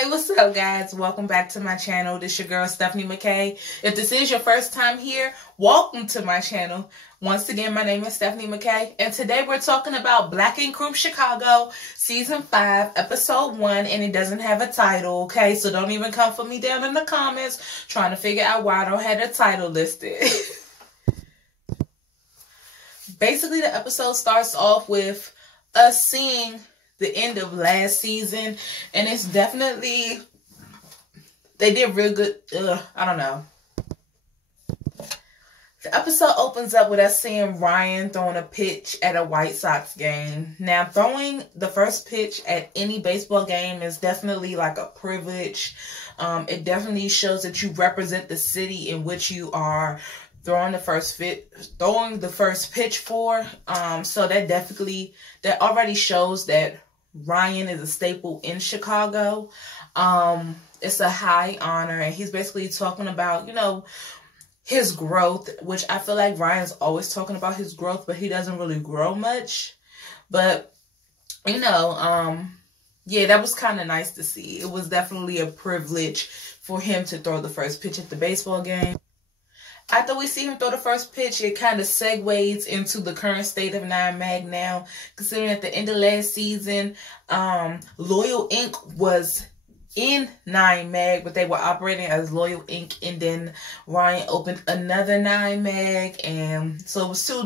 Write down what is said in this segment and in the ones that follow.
Hey, what's up, guys? Welcome back to my channel. This is your girl, StephaneMacay. If this is your first time here, welcome to my channel. Once again, my name is StephaneMacay, and today we're talking about Black Ink Room Chicago, Season 5, Episode 1, and it doesn't have a title, okay? So don't even come for me down in the comments trying to figure out why I don't have a title listed. Basically, the episode starts off with us seeing the end of last season, and it's definitely, they did real good. I don't know. The episode opens up with us seeing Ryan throwing a pitch at a White Sox game. Now, throwing the first pitch at any baseball game is definitely like a privilege. It definitely shows that you represent the city in which you are throwing the first pitch for. So that already shows that Ryan is a staple in Chicago. It's a high honor, and he's basically talking about, you know, his growth, which I feel like Ryan's always talking about his growth, but he doesn't really grow much. But, you know, yeah, that was kind of nice to see. It was definitely a privilege for him to throw the first pitch at the baseball game. After we see him throw the first pitch, it kind of segues into the current state of 9MAG now. Considering at the end of last season, Loyal Inc. was in 9MAG, but they were operating as Loyal Inc. And then Ryan opened another 9MAG. And so it was two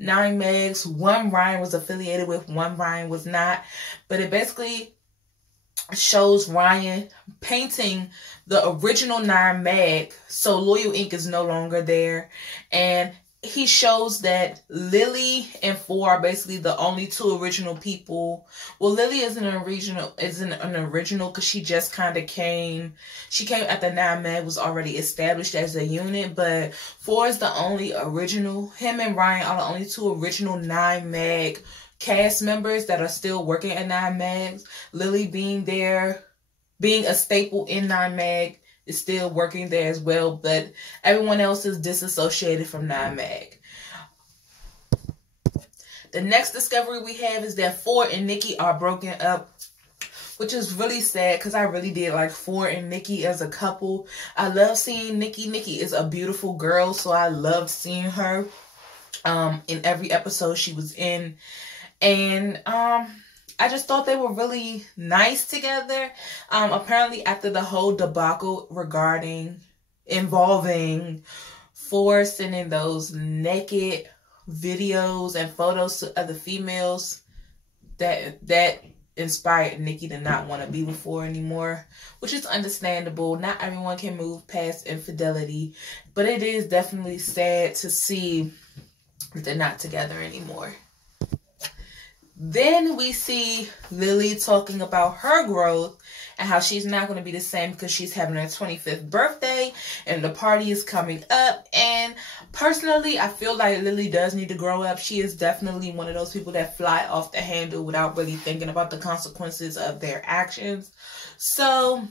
9MAGs. One Ryan was affiliated with, one Ryan was not. But it basically shows Ryan painting the original 9MAG, so Loyal Inc. is no longer there, and he shows that Lily and Four are basically the only two original people. Well, Lily isn't an original because she just kind of came. She came after 9MAG was already established as a unit, but Four is the only original. Him and Ryan are the only two original 9MAG cast members that are still working at 9MAG. Lily being there, being a staple in 9MAG, is still working there as well, but everyone else is disassociated from 9MAG. The next discovery we have is that Four and Nikki are broken up, which is really sad because I really did like Four and Nikki as a couple. I love seeing Nikki. Nikki is a beautiful girl, so I loved seeing her in every episode she was in. And I just thought they were really nice together. Apparently after the whole debacle involving Four sending those naked videos and photos to other females, that inspired Nikki to not want to be with Four anymore, which is understandable. Not everyone can move past infidelity, but it is definitely sad to see that they're not together anymore. Then we see Lily talking about her growth and how she's not going to be the same because she's having her 25th birthday and the party is coming up. And personally, I feel like Lily does need to grow up. She is definitely one of those people that fly off the handle without really thinking about the consequences of their actions. So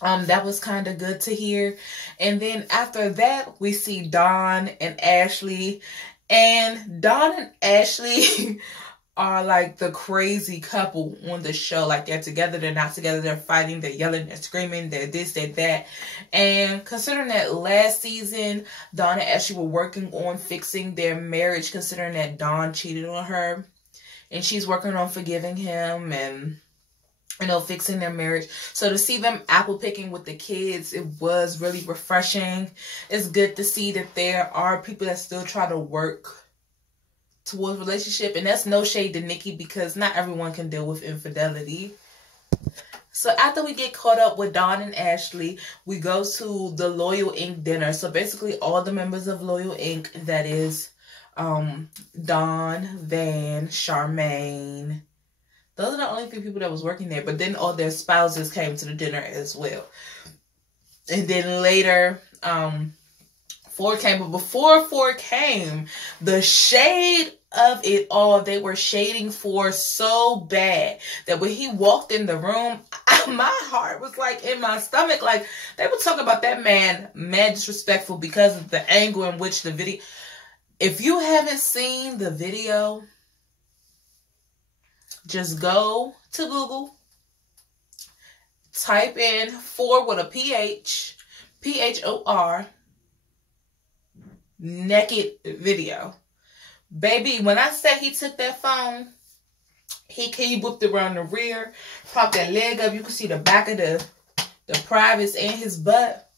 that was kind of good to hear. And then after that, we see Dawn and Ashley. And Dawn and Ashley are like the crazy couple on the show. Like, they're together, they're not together, they're fighting, they're yelling, they're screaming, they're this, they're that. And considering that last season Dawn and Ashley were working on fixing their marriage, considering that Dawn cheated on her, and she's working on forgiving him and, you know, fixing their marriage. So to see them apple picking with the kids, it was really refreshing. It's good to see that there are people that still try to work towards relationship, and that's no shade to Nikki because not everyone can deal with infidelity. So after we get caught up with Dawn and Ashley, we go to the Loyal Inc. dinner. So basically all the members of Loyal Inc., that is Dawn, Van, Charmaine, those are the only three people that was working there, but then all their spouses came to the dinner as well. And then later Four came, but before Four came, the shade of it all, they were shading Four so bad that when he walked in the room, my heart was like in my stomach. Like, they were talking about that man mad disrespectful because of the angle in which the video. If you haven't seen the video, just go to Google type in 4 with a PH, PHOR, naked video. Baby, when I said he took that phone, he whipped it around the rear, propped that leg up. You can see the back of the privates and his butt.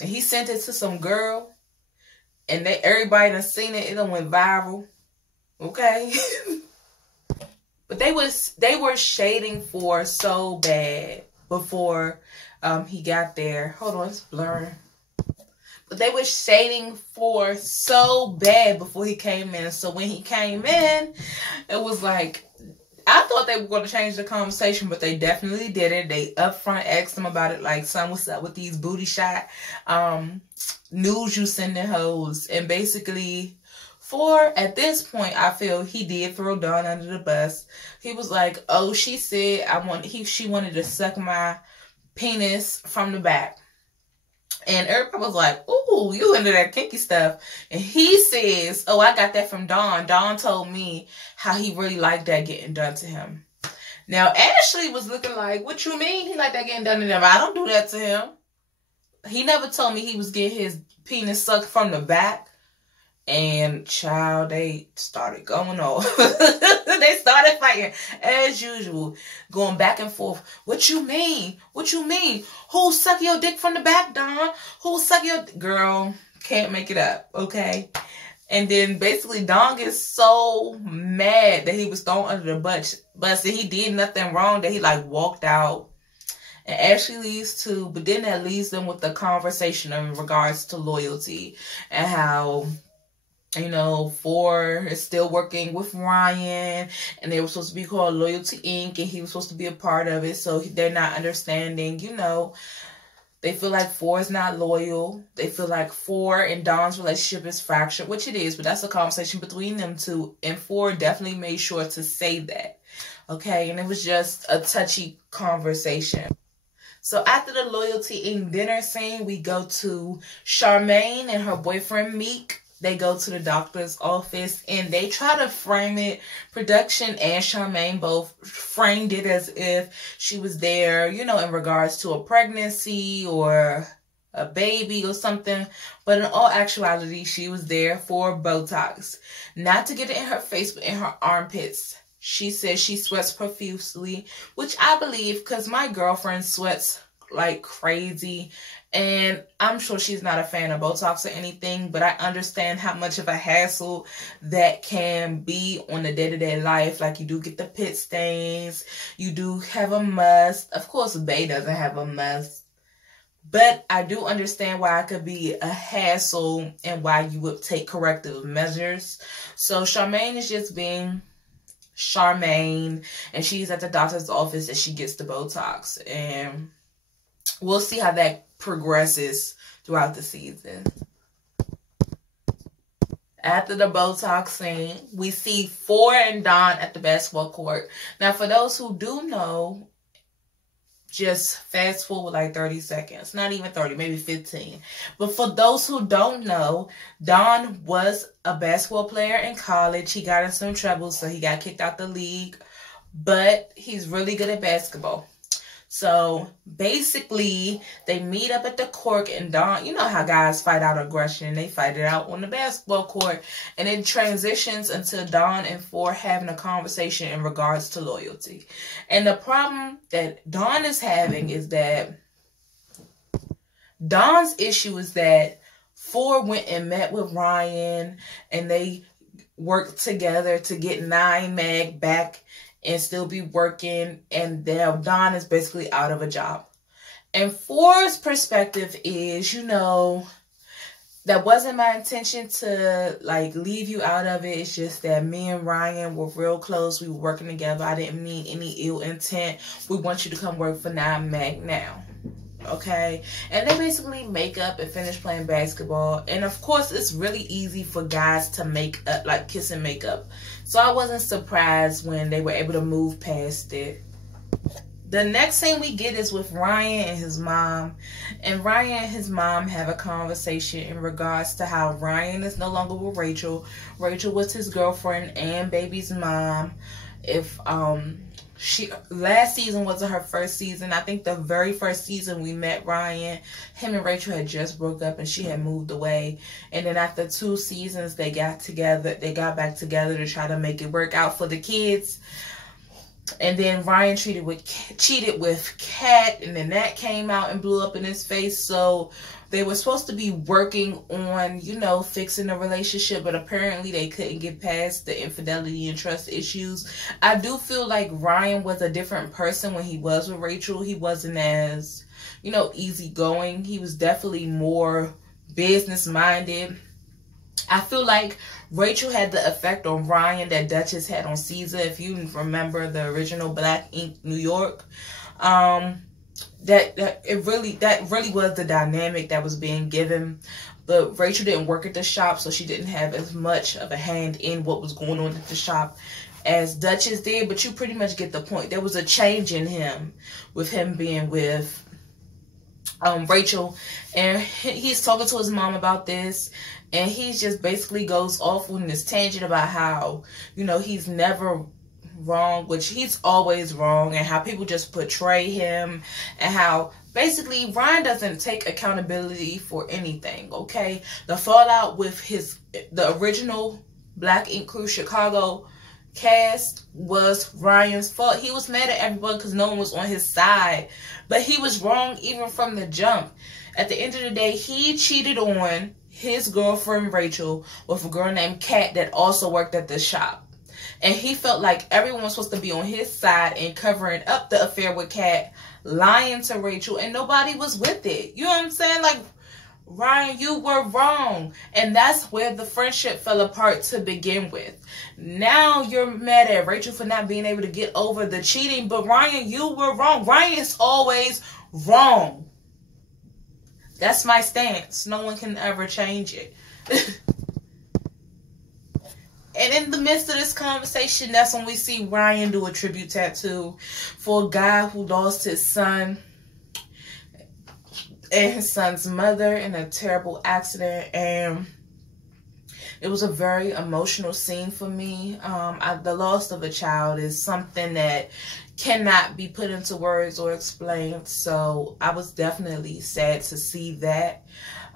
And he sent it to some girl. And everybody done seen it. It done went viral. Okay? But they were shading for so bad before he got there. Hold on, it's blurring. But they were shading for so bad before he came in. So when he came in, it was like, I thought they were going to change the conversation, but they definitely didn't. They upfront asked him about it, like, son, what's up with these booty shot news you sending hoes? And basically, at this point, I feel he did throw Dawn under the bus. He was like, oh, she said she wanted to suck my penis from the back. And everybody was like, ooh, you into that kinky stuff. And he says, oh, I got that from Dawn. Dawn told me how he really liked that getting done to him. Now, Ashley was looking like, what you mean he liked that getting done to him? I don't do that to him. He never told me he was getting his penis sucked from the back. And, child, they started going off. They started fighting as usual, going back and forth. What you mean? What you mean? Who suck your dick from the back, Dawn? Who suck your... Girl, can't make it up, okay? And then basically Dawn gets so mad that he was thrown under the bus that he did nothing wrong, that he like walked out. And Ashley leaves too, but then that leaves them with the conversation in regards to loyalty and how... You know, 4 is still working with Ryan, and they were supposed to be called Loyalty Inc., and he was supposed to be a part of it, so they're not understanding, you know. They feel like 4 is not loyal. They feel like 4 and Dawn's relationship is fractured, which it is, but that's a conversation between them two, and 4 definitely made sure to say that, okay? And it was just a touchy conversation. So after the Loyalty Inc. dinner scene, we go to Charmaine and her boyfriend Meek. They go to the doctor's office and they try to frame it. Production and Charmaine both framed it as if she was there, you know, in regards to a pregnancy or a baby or something. But in all actuality, she was there for Botox. Not to get it in her face, but in her armpits. She says she sweats profusely, which I believe because my girlfriend sweats like crazy. And I'm sure she's not a fan of Botox or anything, but I understand how much of a hassle that can be on the day-to-day life. Like, you do get the pit stains. You do have a must. Of course, Bae doesn't have a must. But I do understand why it could be a hassle and why you would take corrective measures. So Charmaine is just being Charmaine. And she's at the doctor's office and she gets the Botox. And we'll see how that progresses throughout the season. After the Botox scene, we see 4 and Dawn at the basketball court. Now, for those who do know, just fast forward like 30 seconds. Not even 30, maybe 15. But for those who don't know, Dawn was a basketball player in college. He got in some trouble, so he got kicked out the league. But he's really good at basketball. So basically, they meet up at the court and Dawn, you know how guys fight out aggression. They fight it out on the basketball court. And it transitions into Dawn and 4 having a conversation in regards to loyalty. And the problem that Dawn is having is that Dawn's issue is that 4 went and met with Ryan and they worked together to get 9 Mag back and still be working, and now Dawn is basically out of a job. And 4's perspective is, you know, that wasn't my intention to, like, leave you out of it. It's just that me and Ryan were real close. We were working together. I didn't mean any ill intent. We want you to come work for 9 Mag now. Okay? And they basically make up and finish playing basketball. And, of course, it's really easy for guys to make up, like, kiss and make up. So I wasn't surprised when they were able to move past it. The next thing we get is with Ryan and his mom. And Ryan and his mom have a conversation in regards to how Ryan is no longer with Rachel. Rachel was his girlfriend and baby's mom. If last season wasn't her first season. I think the very first season we met Ryan, him and Rachel had just broke up and she had moved away. And then after 2 seasons, they got back together to try to make it work out for the kids. And then Ryan cheated with Kat, and then that came out and blew up in his face. So they were supposed to be working on, you know, fixing the relationship, but apparently they couldn't get past the infidelity and trust issues. I do feel like Ryan was a different person when he was with Rachel. He wasn't as, you know, easygoing. He was definitely more business-minded. I feel like Rachel had the effect on Ryan that Duchess had on Caesar. If you remember the original Black Ink New York, that really was the dynamic that was being given. But Rachel didn't work at the shop, so she didn't have as much of a hand in what was going on at the shop as Duchess did. But you pretty much get the point. There was a change in him with him being with Rachel, and he's talking to his mom about this, and he just basically goes off on this tangent about how, you know, he's never wrong, which he's always wrong, and how people just portray him, and how basically Ryan doesn't take accountability for anything. Okay, the fallout with the original Black Ink Crew Chicago cast was Ryan's fault. He was mad at everyone because no one was on his side, but he was wrong even from the jump. At the end of the day, he cheated on his girlfriend Rachel with a girl named Kat that also worked at the shop, and he felt like everyone was supposed to be on his side and covering up the affair with Kat, lying to Rachel, and nobody was with it. You know what I'm saying? Like, Ryan, you were wrong. And that's where the friendship fell apart to begin with. Now you're mad at Rachel for not being able to get over the cheating. But Ryan, you were wrong. Ryan is always wrong. That's my stance. No one can ever change it. And in the midst of this conversation, that's when we see Ryan do a tribute tattoo for a guy who lost his son and his son's mother in a terrible accident, and it was a very emotional scene for me. The loss of a child is something that cannot be put into words or explained, so I was definitely sad to see that.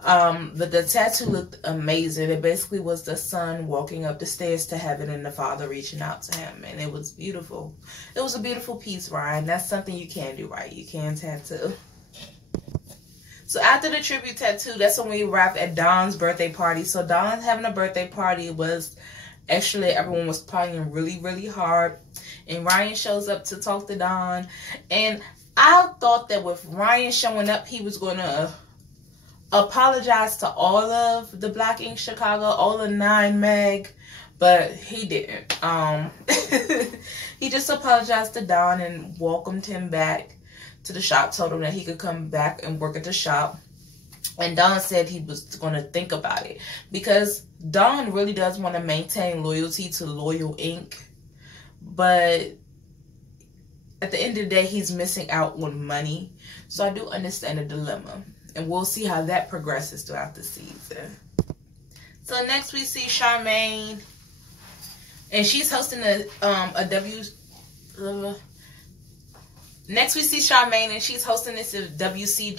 But the tattoo looked amazing. It basically was the son walking up the stairs to heaven and the father reaching out to him, and it was beautiful. It was a beautiful piece, Ryan. That's something you can do, right? You can tattoo. So after the tribute tattoo, that's when we arrived at Dawn's birthday party. So Dawn's having a birthday party. It was actually, everyone was partying really, really hard. And Ryan shows up to talk to Dawn. And I thought that with Ryan showing up, he was going to apologize to all of the Black Ink Chicago, all of 9 Meg. But he didn't. He just apologized to Dawn and welcomed him back to the shop, told him that he could come back and work at the shop. And Dawn said he was going to think about it, because Dawn really does want to maintain loyalty to Loyal Ink. But at the end of the day, he's missing out on money. So I do understand the dilemma. And we'll see how that progresses throughout the season. So next we see Charmaine. And she's hosting Next we see Charmaine, and she's hosting this WGCI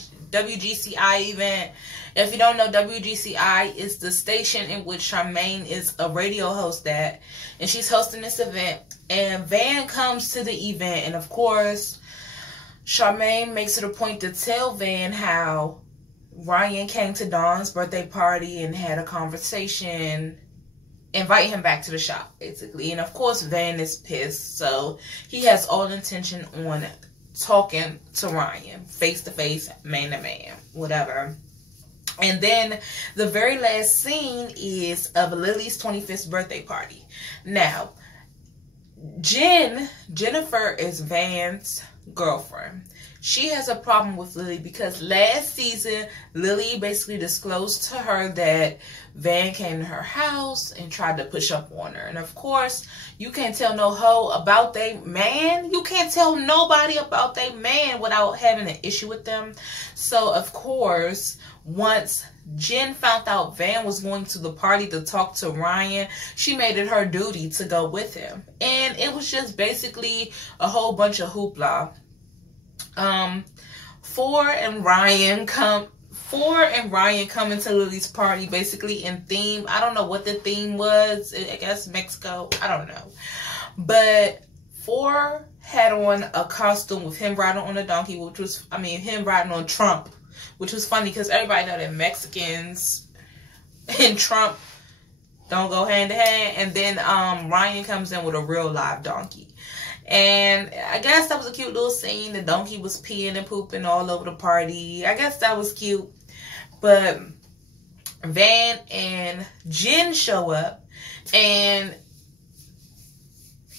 event. If you don't know, WGCI is the station in which Charmaine is a radio host at. And she's hosting this event. And Van comes to the event. And of course, Charmaine makes it a point to tell Van how Ryan came to Dawn's birthday party and had a conversation, invite him back to the shop, basically. And of course, Van is pissed. So he has all intention on talking to Ryan face to face, man to man, whatever. And then the very last scene is of Lily's 25th birthday party. Now, Jennifer is Van's girlfriend. She has a problem with Lily because last season, Lily basically disclosed to her that Van came to her house and tried to push up on her. And of course, you can't tell no hoe about they man. You can't tell nobody about they man without having an issue with them. So of course, once Jen found out Van was going to the party to talk to Ryan, she made it her duty to go with him. And it was just basically a whole bunch of hoopla. Four and Ryan come into Lily's party basically in theme. I don't know what the theme was. I guess Mexico. I don't know. But Four had on a costume with him riding on a donkey, which was, him riding on Trump, which was funny because everybody know that Mexicans and Trump don't go hand in hand. And then Ryan comes in with a real live donkey. And I guess that was a cute little scene. The donkey was peeing and pooping all over the party. I guess that was cute. But Van and Jen show up, and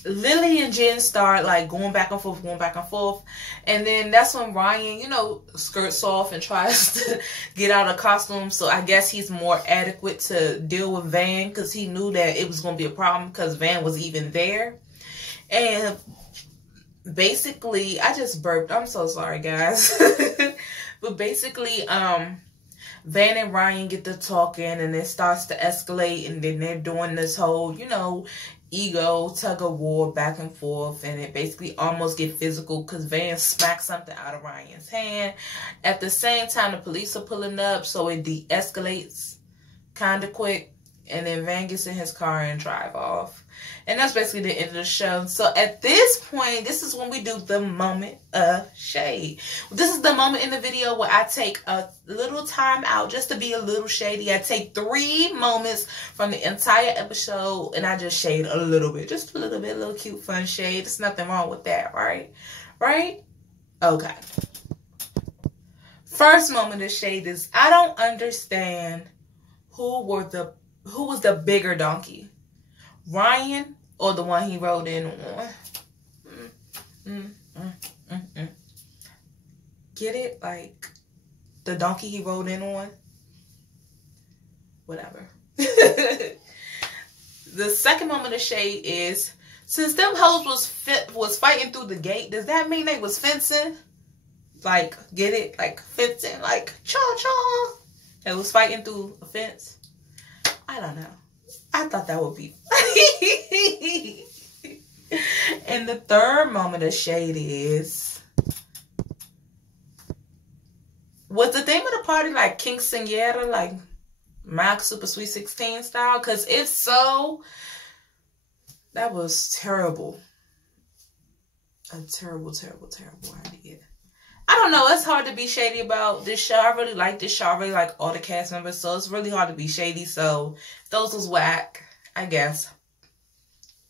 Lily and Jen start like going back and forth. And then that's when Ryan, skirts off and tries to get out of costume. So I guess he's more adequate to deal with Van, because he knew that it was going to be a problem because Van was even there. And basically, I just burped. I'm so sorry, guys. But basically, Van and Ryan get to talking, and it starts to escalate, and then they're doing this whole, ego tug of war back and forth, and it basically almost get physical because Van smacks something out of Ryan's hand. At the same time, the police are pulling up, so it de-escalates kind of quick, and then Van gets in his car and drive off. And that's basically the end of the show. So at this point, this is when we do the moment of shade. This is the moment in the video where I take a little time out just to be a little shady. I take 3 moments from the entire episode and I just shade a little bit. Just a little bit, a little cute, fun shade. There's nothing wrong with that, right? Right? Okay. First moment of shade is, I don't understand who was the bigger donkey. Ryan or the one he rode in on? Get it? Like, the donkey he rode in on? Whatever. The second moment of shade is, since them hoes was fighting through the gate, does that mean they was fencing? Like, get it? Like, fencing? Like, cha-cha. They was fighting through a fence? I don't know. I thought that would be funny. And the third moment of shade is, was the theme of the party like quinceañera, like Mac Super Sweet 16 style? Because if so, that was terrible. A terrible, terrible, terrible idea. I don't know. It's hard to be shady about this show. I really like this show. I really like all the cast members. So it's really hard to be shady. So those was whack, I guess.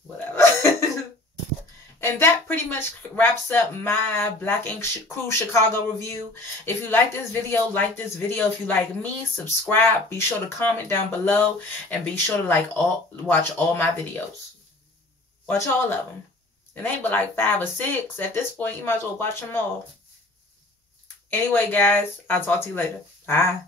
Whatever. And that pretty much wraps up my Black Ink Crew Chicago review. If you like this video, like this video. If you like me, subscribe. Be sure to comment down below. And be sure to watch all my videos. Watch all of them. It ain't but like 5 or 6. At this point, you might as well watch them all. Anyway, guys, I'll talk to you later. Bye.